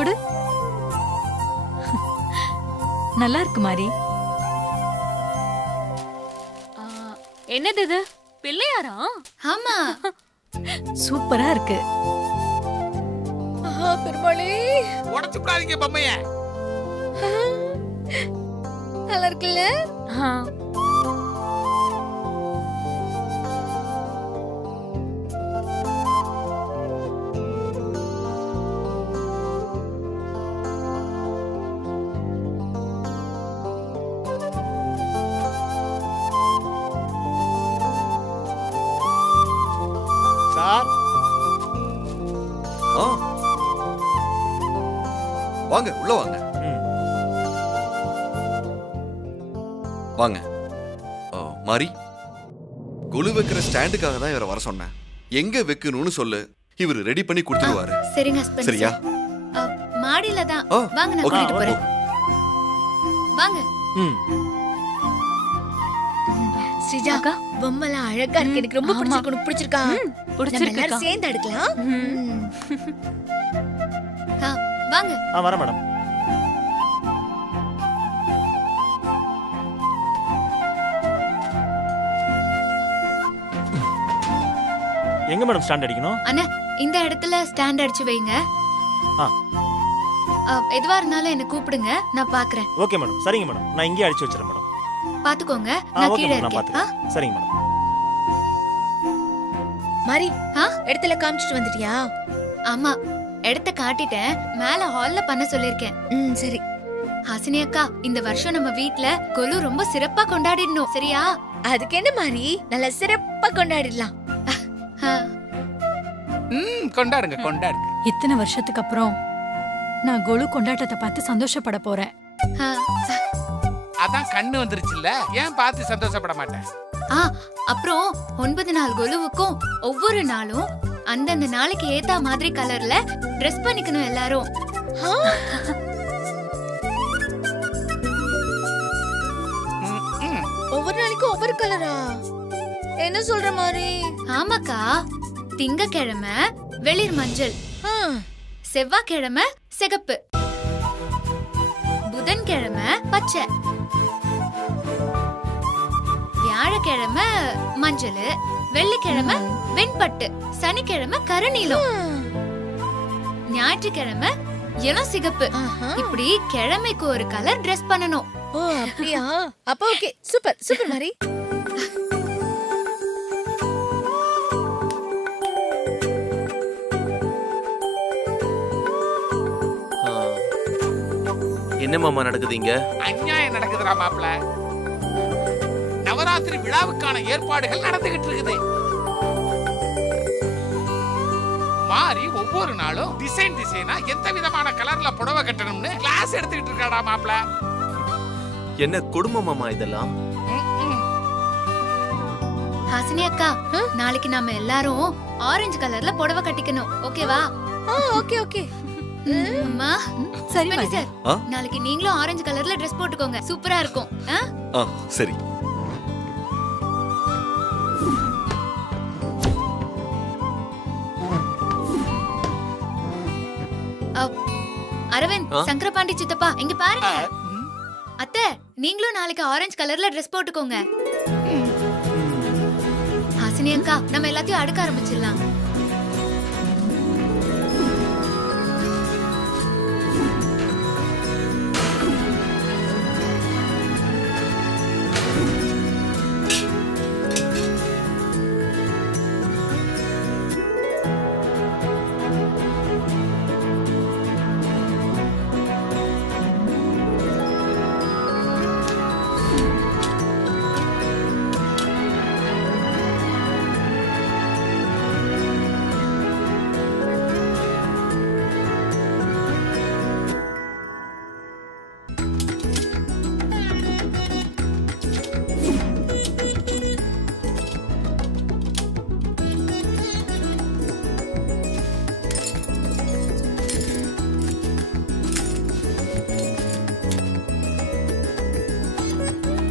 கொடு. நல்லா இருக்கு மாரி. என்னது இது? பிள்ளையாரா? ஆமா. சூப்பரா இருக்கு. பெருமாளே, உடைச்சு விடாதீங்க பொம்மைய. நல்லா இருக்குல்ல? சார் வாங்க, உள்ள வாங்க. வாங்க. மாரி, கொலு வைக்கிற ஸ்டாண்டுக்காக தான் இவரை வர சொன்னேன். எங்க வைக்கணும்னு சொல்லு, இவர் ரெடி பண்ணி கொடுத்துருவாரு. சரிங்க ஹஸ்பண்ட். சரியா? மாடியில தான். வாங்க, நான் கூட்டிட்டு போறேன். வாங்க. ஸ்ரீஜா, பொம்மைலாம் அழகா இருக்கு. எனக்கு ரொம்ப பிடிச்சிருக்கு. பிடிச்சிருக்கா? பிடிச்சிருக்கு. எல்லாரும் சேர்ந்து எடுக்கலாம். வாங்க. வரேன் மேடம். எங்க மேடம் ஸ்டாண்ட் அடிக்கணும்? அண்ணா, இந்த இடத்துல ஸ்டாண்ட் அடிச்சு வைங்க. எதுவா இருந்தாலும் என்ன கூப்பிடுங்க, நான் பாக்குறேன். Okay madam. சரிங்க மேடம், நான் இங்கே அடிச்சு வச்சிரேன் மேடம். பாத்துக்கோங்க, நான் கீழ நான் இருக்கேன். பாத்துக்கிறேன். சரிங்க மேடம். மாரி, இடத்துல காமிச்சிட்டு வந்துட்டியா? ஆமா, இடத்த காட்டிட்டேன். மேல ஹால்ல பண்ண சொல்லிருக்கேன். சரி. ஹாசினி அக்கா, இந்த வருஷம் நம்ம வீட்ல கொலு ரொம்ப சிறப்பா கொண்டாடிடணும். சரியா? அதுக்கு என்ன மாரி, நல்லா சிறப்பா கொண்டாடிடலாம். கொண்டாடுங்க கொண்டாடுங்க. இத்தனை வருஷத்துக்கு அப்புறம் நான் கொலு கொண்டாட்டத்தை பார்த்து சந்தோஷப்பட போறேன். அதான் கண்ணு வந்துருச்சுல்ல, ஏன் பார்த்து சந்தோஷப்பட மாட்டேன்? அப்புறம் 9 நாள் கொலுவுக்கும் ஒவ்வொரு நாளும் அந்தந்த நாளைக்கு ஏத்தா மாதிரி கலர்ல ட்ரெஸ் பண்ணிக்கணும் எல்லாரும். ஒவ்வொரு நாளைக்கும் ஒவ்வொரு கலரா? என்ன சொல்ற மாரி? ஆமாக்கா, திங்கக்கிழமை வெளிர் மஞ்சள், செவ்வாய்க்கிழமை சிகப்பு, புதன்கிழமை பச்சை, வியாழக்கிழமை மஞ்சள், வெள்ளிக்கிழமை வெண்பட்டு, சனிக்கிழமை கருநீலம், ஞாயிற்றுக்கிழமை இளம் சிகப்பு. இப்படி கிழமைக்கு ஒரு கலர் ட்ரெஸ் பண்ணணும். ஓ, அப்படியா? அப்ப ஓகே, சூப்பர் சூப்பர் மாரி. என்ன மாமா நடக்குது இங்க? அநியாயம் நடக்குதுடா மாப்ள. நவராத்திரி விழாவுக்கான ஏற்பாடுகள் நடந்துகிட்டு இருக்குது. மாறி ஒவ்வொரு நாளும் டிசைனா எந்த விதமான கலர்ல புடவை கட்டணும்னு கிளாஸ் எடுத்துக்கிட்டு இருக்காடா மாப்ள. என்ன குடும்பம் மாமா இதெல்லாம்? ஹாசினி அக்கா, நாளைக்கு நாம எல்லாரும் ஆரஞ்சு கலர்ல புடவை கட்டிக்கணும். ஓகேவா? Okay okay. அம்மா, சரி சார், நாளைக்கு நீங்களும் ஆரஞ்சு கலர்ல ட்ரெஸ் போட்டுக்கோங்க. சூப்பரா இருக்கும். சரி. அரவிந்த், சங்கரபாண்டி சித்தப்பா, இங்க பாருங்க. அத்தை, நீங்களும் நாளைக்கு ஆரஞ்சு கலர்ல ட்ரெஸ் போட்டுக்கோங்க. ஹாசினி அக்கா, நம்ம எல்லாத்தையும் அடுக்க ஆரம்பிச்சிடலாம்.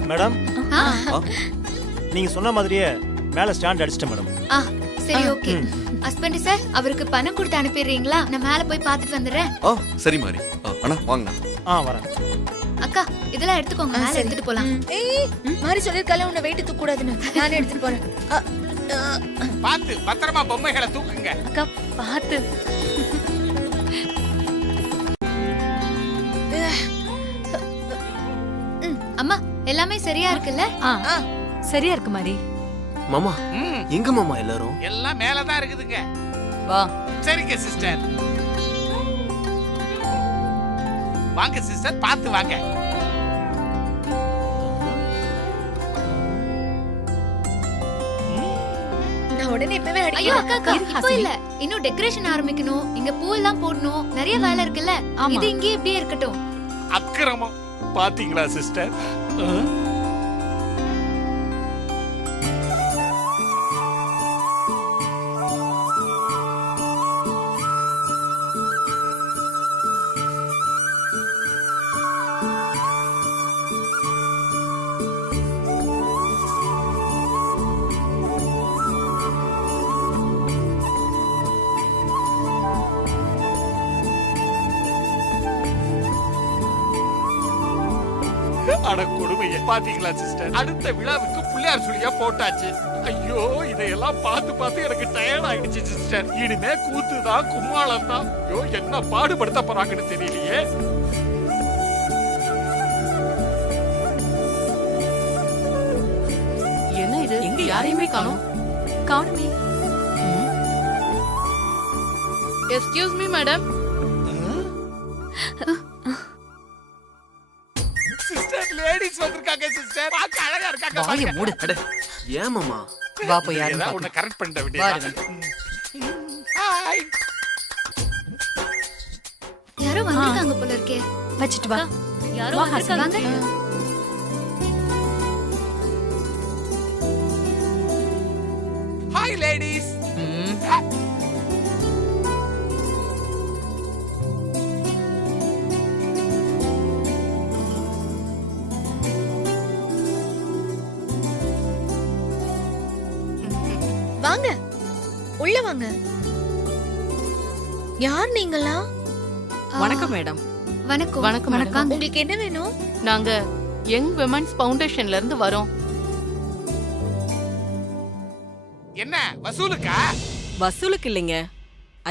மேடம், நீங்க சொன்ன மாதிரியே மேல ஸ்டாண்ட் அடிச்சிட்டேன் மேடம். சரி, ஓகே. ஹஸ்பண்ட் சார் அவருக்கு பணம் கொடுத்து அனுப்பிடுறீங்களா? நான் மேல போய் பார்த்துட்டு வந்துடுறேன். ஆ சரி மாறி. அண்ணா வாங்கண்ணா. வரேன். அக்கா இதெல்லாம் எடுத்துக்கோங்க, மேல எடுத்துட்டு போலாம். ஏய் மாறி சொல்லிருக்கல உன்னை வெயிட் தூக்க கூடாதுன்னு. நானே எடுத்துட்டு போறேன். பார்த்து பத்திரமா பொம்மைகளை தூக்குங்க. அக்கா பாத்து. அம்மா எல்லாமே சரியா இருக்குல்ல? சரியா இருக்கு மாதிரி. மாமா ம், எங்க மாமா எல்லாரும்? எல்லாம் மேலதான் இருக்குதுங்க. வா. சரிங்க சிஸ்டர். வாங்க சிஸ்டர், பார்த்து வாங்க. நான் உடனே இப்பவே ஐயோ அடிக்கிறேன். அக்கா அக்கா இரு, இப்போ ஹாசினி. இல்ல, இன்னும் டெக்கரேஷன் ஆரம்பிக்கணும், இங்க பூ எல்லாம் போடணும், நிறைய வேலை இருக்குல்ல. ஆமா. இது இங்கே இப்படியே இருக்கட்டும். அக்கிரமம் பாத்தீங்களா சிஸ்டர்? அட கொடுமையே, பாத்தீங்களா சிஸ்டர்? அடுத்த விழாவுக்கு பிள்ளையார் சுழியா போட்டாச்சு. ஐயோ இதையெல்லாம் பார்த்து பார்த்து எனக்கு டயர்ட் ஆயிடுச்சு சிஸ்டர். இனிமே கூத்துதான் கும்மாளம் தான். ஐயோ என்ன பாடுபடுத்த போறாங்கன்னு தெரியலையே. என்ன இது? எங்க யாரையுமே காணோம். காணுமே. Excuse me madam. Sister ladies வந்திருக்காங்க சிஸ்டர். பார்க்க அழகா இருக்காங்க. வாயை பாருங்க. மூடு. அட ஏன் மாமா? வா போய் யாரும் ஏதாவது உன்னை பார்க்கலாம். கரெக்ட் பண்ணிட்ட வா, வேண்டியது. ஹாய். யாரோ வந்திருக்காங்க போல இருக்கே. வச்சிட்டு வா. யாரோ வா, வந்திருக்காங்க. வாங்க. Hi ladies. ம். வாங்க உள்ள வாங்க. யார் நீங்களா? வணக்கம் மேடம். வணக்கம். வணக்கம் மேடம். வாங்க. உங்களுக்கு என்ன வேணும்? நாங்க யங் விமன்ஸ் ஃபவுண்டேஷன்ல இருந்து வரோம். என்ன வசூலுக்கா? வசூலுக்கு இல்லைங்க,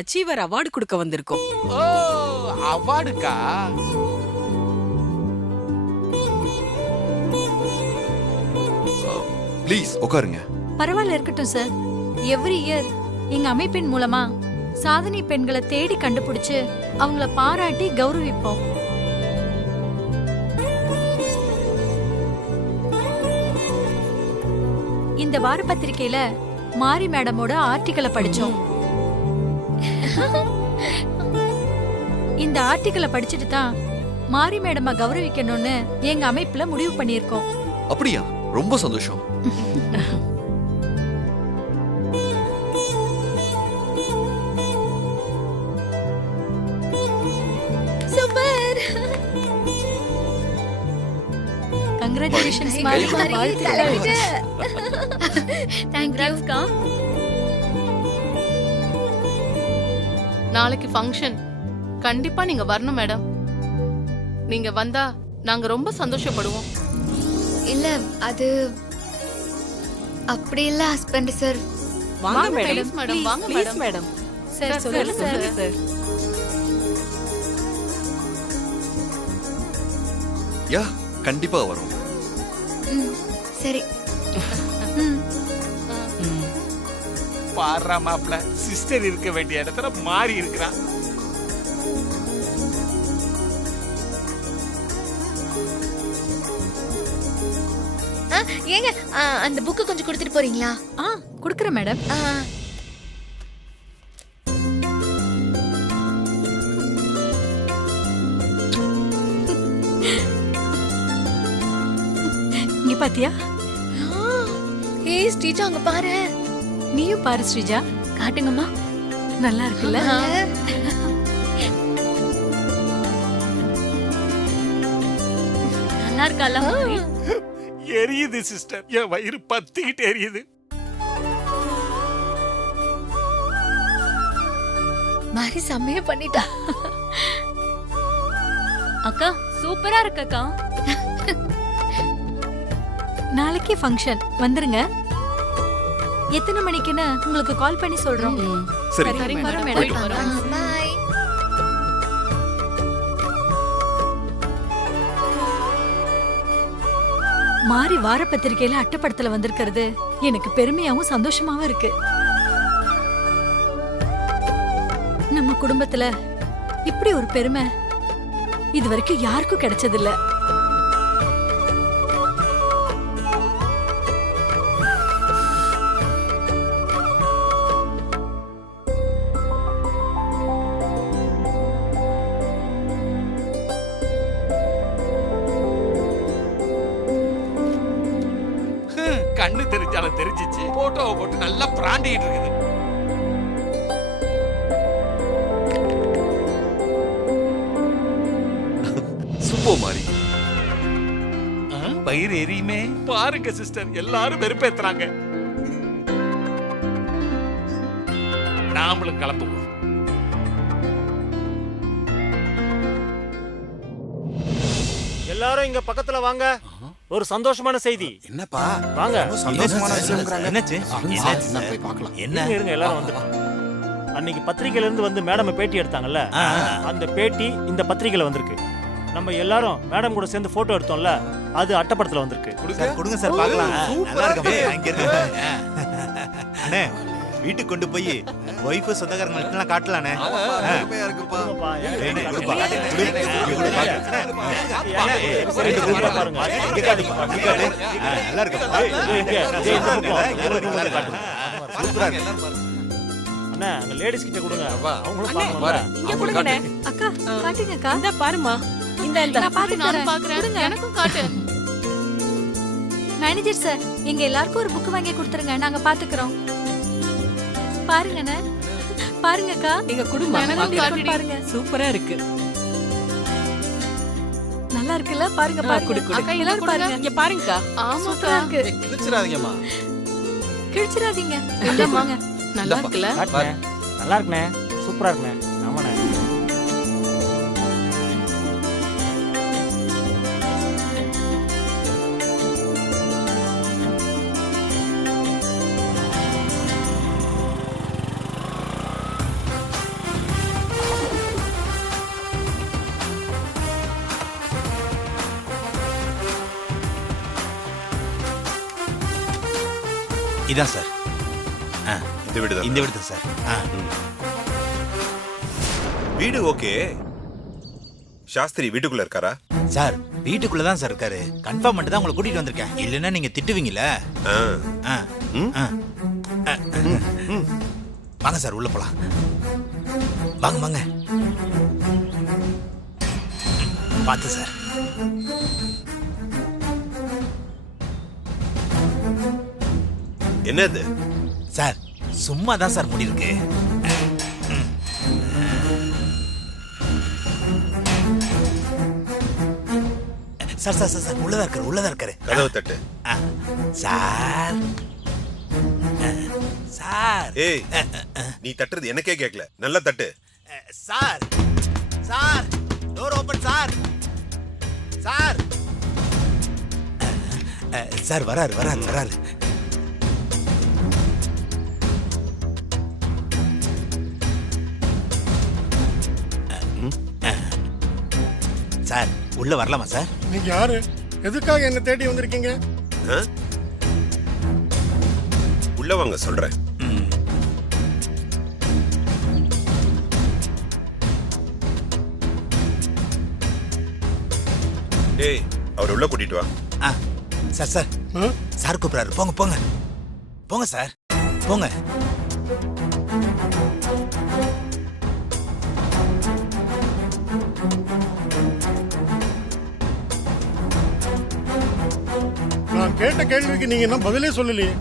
அச்சீவர் அவார்டு கொடுக்க வந்திருக்கோம். ஓ அவார்டுக்கா? ப்ளீஸ் உட்காருங்க. பரவாயில்ல, இருக்கட்டும் சார். எவ்ரி இயர் எங்க அமைப்பின் மூலமா சாதனை பெண்களை தேடி கண்டுபிடிச்சு அவங்கள பாராட்டி கௌரவிப்போம். இந்த வார பத்திரிக்கையில மாரி மேடமோட ஆர்டிக்கலை படிச்சோம். இந்த ஆர்டிக்கலை படிச்சுட்டு தான் மாரி மேடமை கௌரவிக்கணும்னு எங்க அமைப்புல முடிவு பண்ணியிருக்கோம். அப்படியா? ரொம்ப சந்தோஷம். சூப்பர். கங்க்ராச்சுலேஷன்ஸ் மாரி. மாறி, வாழ்த்துக்கள். தலைவிட்டு. Thank you. அக்கா நாளைக்கு ஃபங்க்ஷன். கண்டிப்பா நீங்க வரணும் மேடம். நீங்க வந்தா நாங்க ரொம்ப சந்தோஷப்படுவோம். இல்ல அது அப்படி இல்ல ஹஸ்பண்ட் சார். வாங்க வாங்க மேடம். please மேடம், வாங்க ப்ளீஸ் மேடம். மேடம். சார் சொல்லுங்க சார். சார். யா கண்டிப்பா வரும். சரி. பாடுறா மாப்ள, சிஸ்டர் இருக்க வேண்டிய இடத்துல மாறி இருக்கிறான். ஏங்க அந்த புக்கு கொஞ்சம் கொடுத்துட்டு போறீங்களா? குடுக்குறேன் மேடம். இங்க பாத்தியா? ஏய் ஸ்ரீஜா அங்க பாரு. நீயும் பாரு ஸ்ரீஜா. காட்டுங்கம்மா. நல்லா இருக்குல்ல? நல்லா இருக்கால மாறி? எரியுது சிஸ்டர், என் வயிறு பத்திக்கிட்டு எரியுது. மாறி செம்மையா பண்ணிட்டா. அக்கா சூப்பரா இருக்கக்கா. நாளைக்கு ஃபங்க்ஷன் வந்துருங்க. எத்தனை மணிக்குன்னு உங்களுக்கு கால் பண்ணி சொல்றோம். சரி சரி வரோம் மேடம், மேடம். போயிட்டு வரோம். பாய். மாறி வார பத்திரிக்கையில அட்டைப்படத்துல வந்திருக்கிறது எனக்கு பெருமையாவும் சந்தோஷமாவும் இருக்கு. நம்ம குடும்பத்துல இப்படி ஒரு பெருமை இது வரைக்கும் யாருக்கும் கிடைச்சதில்ல. கண்ணு தெரிஞ்சாலும் தெரிஞ்சிச்சு. போட்டோவை போட்டு நல்லா பிராண்டிட்டு இருக்குது. சூப்பர் மாறி. பயிர் எரியுமே பாருங்க சிஸ்டர், எல்லாரும் வெறுப்பேத்துறாங்க. நாமளும் கிளம்புவோம். எல்லாரும் இங்க பக்கத்துல வாங்க. ஒரு சந்தோஷமான செய்தி. என்னப்பா வாங்க. சந்தோஷமான விஷயம்ங்கறாங்க. என்னாச்சு என்ன போய் பார்க்கலாம். என்ன இருங்க எல்லாரும் வந்துட்டோம். அன்னைக்கு பத்திரிக்கையில இருந்து வந்து மேடம் பேட்டி எடுத்தாங்கல்ல, அந்த பேட்டி இந்த பத்திரிக்கையில வந்திருக்கு. நம்ம எல்லாரும் மேடம் கூட சேர்ந்து போட்டோ எடுத்தோம்ல, அது அட்டைப்படத்துல வந்திருக்கு. சார் கொடுங்க சார் பார்க்கலாம். நல்லா இருக்கு. அங்க இருக்கு. அண்ணே வீட்டுக்கு கொண்டு போய் வைஃப் சொந்தக்காரங்களுக்கு எல்லாம் காட்டலானே. பெருமையா இருக்குப்பா. கொடுங்கப்பா, ஏய், எனக்கு கொடுப்பா. கொடுங்க. கொடு. இவங்களை பாரு. சரி, இந்த குரூப்ல பாருங்க. இங்க காட்டுப்பா, இங்க காட்டு. நல்லா இருக்கு. இங்க, இந்த பக்கம். நல்லா காட்டு. சூப்பரா இருக்கு. அண்ணா, அங்க லேடிஸ் கிட்ட கொடுங்க. அவங்களும் அண்ணே, பார்க்கணும்ல. இங்க கொடுங்கண்ணே. அக்கா காட்டுங்கக்கா. இந்த பாருமா. இந்த நான் பாத்து நானும் தரேன். பாக்குறேன். கொடுங்க. எனக்கும் காட்டு. மேனேஜர் சார், எங்க எல்லாருக்கும் ஒரு புக் வாங்கி கொடுத்துருங்க, நாங்க பாத்துக்கிறோம். பாருங்கண்ணே, பாருங்கக்கா. எங்க குடும்பம் எனக்கும் எப்படி இருக்குன்னு காட்டுடி. பாருங்க. சூப்பரா இருக்கு. நல்லா இருக்குல்ல? பாருங்க குடு, பாருங்க. குடு. அக்கா, இங்க எல்லாரும் கொடுங்க. பாருங்க. இங்க பாருங்கக்கா. ஆமாக்கா. சூப்பரா இருக்கு. கிழிச்சிராதீங்கம்மா. கிழிச்சிடாதீங்க. இல்லம்மா. கொடுங்க. நல்லா இருக்குல்ல? காட்டுண்ணே. நல்லா இருக்குண்ணே. சூப்பரா இருக்குண்ணே. ஆமாண்ணே. இதான் சார். இந்த வீடு தான். இந்த வீடு தான் சார். வீடு ஓகே. சாஸ்திரி வீட்டுக்குள்ள இருக்காரா? சார் வீட்டுக்குள்ள தான் சார் இருக்காரு. கன்ஃபார்ம் பண்ணிட்டு தான் உங்களை கூட்டிட்டு வந்திருக்கேன். இல்லைன்னா நீங்க திட்டுவீங்கல்ல. வாங்க சார் உள்ள போலாம். வாங்க வாங்க. பார்த்து சார். என்னது? சார் சும்மா தான் சார் முடி இருக்கு. சார் சார் சார் சார் உள்ளதா இருக்காரு. கதவு தட்டு. Sir sir. ஏய், நீ தட்டுறது எனக்கே கேட்கல. நல்லா தட்டு. Sir sir door open sir. Sir sir வராரு. சார் உள்ள வரலாமா சார்? நீங்க யாரு? எதுக்காக என்ன தேடி வந்திருக்கீங்க? உள்ள வாங்க சொல்றேன். டேய், அவர் உள்ள கூட்டிட்டு வா. சார் சார் சார் கூப்பிடாரு. போங்க சார் போங்க. நான் கேட்ட கேள்விக்கு நீங்க என்ன பதிலே சொல்லலையே.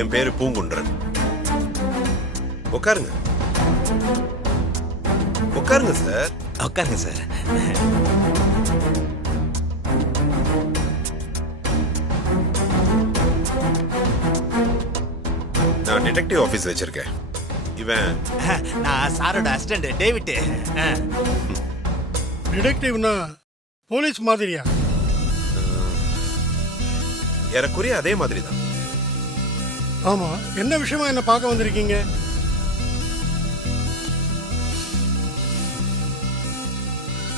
என் பேரு பூங்குன்றன். உட்காருங்க. உட்காருங்க சார். உட்காருங்க சார். நான் டிடெக்டிவ் ஆபீஸ் வச்சிருக்கேன். இவன் நான் சாரோட அசிஸ்டன்ட் டேவிட். டிடெக்டிவ்னா போலீஸ் மாதிரியா? ஏறக்குறைய அதே மாதிரி தான். ஆமா, என்ன விஷயமா என்ன பார்க்க வந்திருக்கீங்க?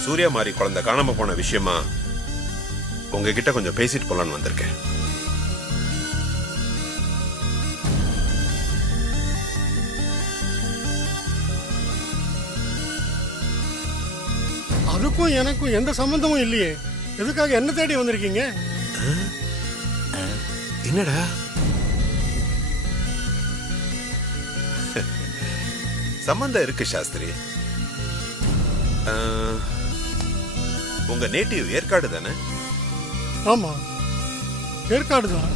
சூர்யா மாதிரி குழந்தை காணாம போன விஷயமா உங்ககிட்ட கொஞ்சம் பேசிட்டு போலான்னு வந்திருக்கேன். அதுக்கும் எனக்கும் எந்த சம்பந்தமும் இல்லையே. எதுக்காக என்ன தேடி வந்திருக்கீங்க? என்னடா சம்பந்தம் இருக்கு சாஸ்திரி. உங்க நேட்டிவ் ஏற்காடு தானே? ஆமா, ஏற்காடு தான்.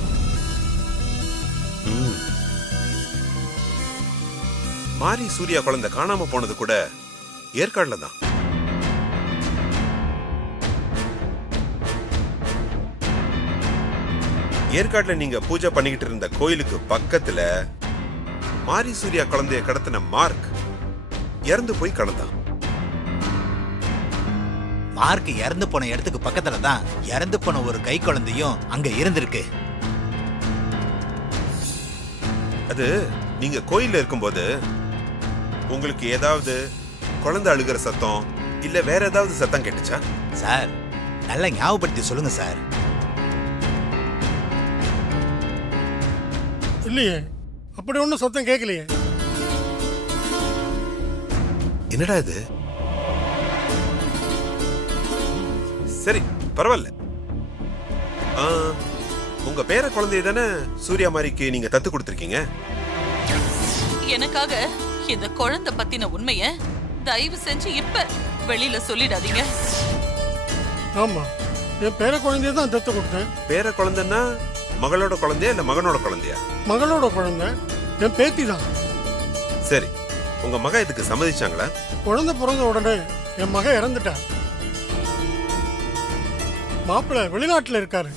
மாரி சூர்யா குழந்தை காணாம போனது கூட ஏற்காடுல தான். ஏற்காடுல நீங்க பூஜை பண்ணிக்கிட்டு இருந்த கோயிலுக்கு பக்கத்துல மாரி சூர்யா குழந்தைய கடத்தின மார்க் இறந்து போய் கடந்தான். மார்க் இறந்து போன இடத்துக்கு பக்கத்துல தான் இறந்து போன ஒரு கை குழந்தையும் அங்க இருந்திருக்கு. அது நீங்க கோயில்ல இருக்கும்போது உங்களுக்கு ஏதாவது குழந்தை அழுகிற சத்தம் இல்ல வேற ஏதாவது சத்தம் கேட்டுச்சா? சார் நல்லா ஞாபகப்படுத்தி சொல்லுங்க சார். இல்லையே, அப்படி ஒன்றும் சத்தம் கேட்கலையே. என்னடா இது? சரி பரவாயில்ல. உங்க பேர குழந்தைய தானே சூர்யா மாதிரிக்கு நீங்க தத்து கொடுத்திருக்கீங்க. எனக்காக இந்த குழந்தை பத்தின உண்மைய தயவு செஞ்சு இப்ப வெளியில சொல்லிடாதீங்க. ஆமா, என் பேர குழந்தைய தான் தத்து கொடுத்தேன். பேர குழந்தைன்னா மகளோட குழந்தையா இல்ல மகனோட குழந்தையா? மகளோட குழந்தை, என் பேத்தி தான். சரி, உங்க மக இதுக்கு சம்மதிச்சாங்களா? குழந்தை பிறந்த உடனே என் மக இறந்துட்டா. மாப்பிள்ளை வெளிநாட்டுல இருக்காரு.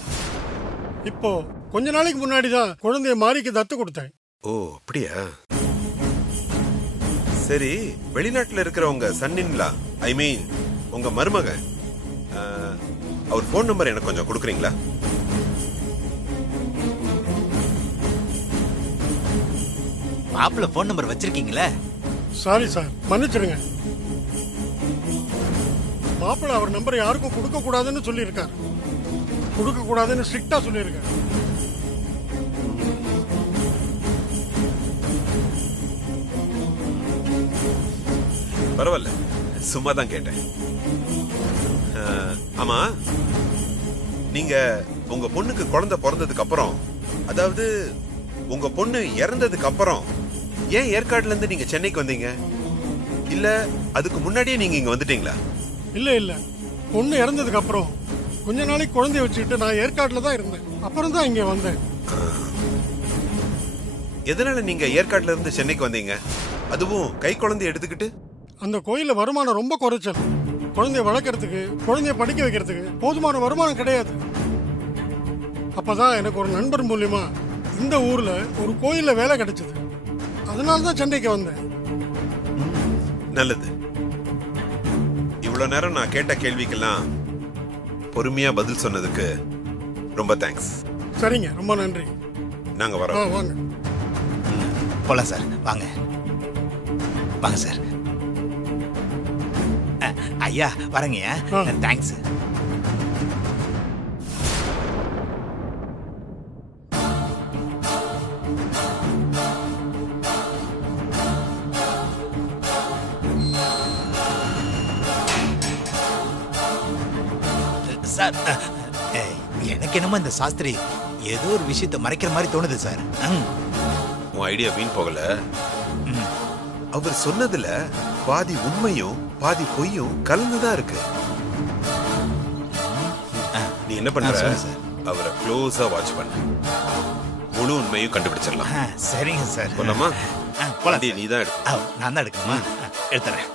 இப்போ கொஞ்ச நாளைக்கு முன்னாடி தான் குழந்தைய மாரிக்கு தத்து கொடுத்தேன். ஓ அப்படியா? சரி, வெளிநாட்டுல இருக்கிற உங்க சன்னின்லா, ஐ மீன் உங்க மருமக, அவர் போன் நம்பர் எனக்கு கொஞ்சம் கொடுக்குறீங்களா? மாப்பிள்ள போன் நம்பர் வச்சிருக்கீங்களே? சாரி சார், மன்னிச்சிடுங்க. மாப்பிள்ளை அவர் நம்பர் யாருக்கும் கொடுக்க கூடாதுன்னு சொல்லியிருக்காரு. கொடுக்க கூடாதுன்னு ஸ்ட்ரிக்டா சொல்லியிருக்காரு. பரவாயில்ல, சும்மா தான் கேட்டேன். ஆமா, நீங்க உங்க பொண்ணுக்கு குழந்தை பிறந்ததுக்கு அப்புறம், அதாவது உங்க பொண்ணு இறந்ததுக்கு அப்புறம் ஏன் ஏற்காடுல இருந்து நீங்க சென்னைக்கு வந்தீங்க? இல்ல அதுக்கு முன்னாடியே நீங்க இங்க வந்துட்டீங்களா? இல்ல இல்ல, பொண்ணு இறந்ததுக்கு அப்புறம் கொஞ்ச நாளைக்கு குழந்தைய வச்சுக்கிட்டு நான் ஏற்காடுல தான் இருந்தேன். அப்புறம் தான் இங்க வந்தேன். எதனால நீங்க ஏற்காடுல இருந்து சென்னைக்கு வந்தீங்க, அதுவும் கை குழந்தைய எடுத்துக்கிட்டு? அந்த கோயில்ல வருமானம் ரொம்ப குறைச்சல். குழந்தைய வளர்க்கறதுக்கு, குழந்தைய படிக்க வைக்கிறதுக்கு போதுமான வருமானம் கிடையாது. அப்பதான் எனக்கு ஒரு நண்பர் மூலியமா இந்த ஊர்ல ஒரு கோயில்ல வேலை கிடைச்சது. அதனால தான் சென்னைக்கு வந்தேன். நல்லது. இவ்வளவு நேரம் நான் கேட்ட கேள்விக்கெல்லாம் பொறுமையா பதில் சொன்னதுக்கு ரொம்ப தேங்க்ஸ். சரிங்க, ரொம்ப நன்றி. நாங்க வரோம். வாங்க போலாம் சார். வாங்க வாங்க சார். ஐயா வரங்க. தேங்க்ஸ். சார், எனக்கு என்னமோ இந்த சாஸ்திரி ஏதோ ஒரு விஷயத்தை மறைக்கிற மாதிரி தோணுது சார். உன் ஐடியா வீண் போகல. அவர் சொன்னதுல பாதி உண்மையும் பாதி பொய்யும் கலந்துதான் இருக்கு. நீ என்ன பண்ற? அவரை க்ளோஸா வாட்ச் பண்ணு. முழு உண்மையும் கண்டுபிடிச்சிடலாம். சரிங்க சார். போலாமா? போலாம். நீ தான் எடு. நான் தான் எடுக்கணுமா? எடுத்துறேன்.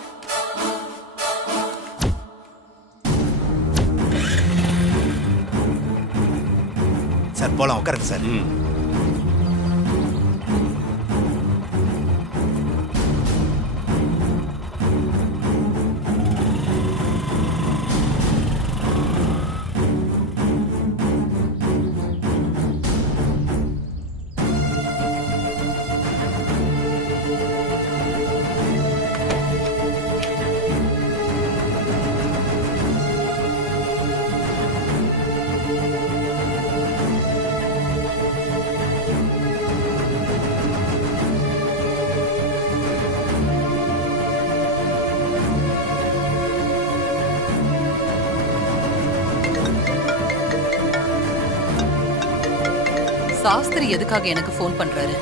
சார் போலாம், உட்காருங்க சார். சாஸ்திரி எதுக்காக எனக்கு ஃபோன் பண்றாரு?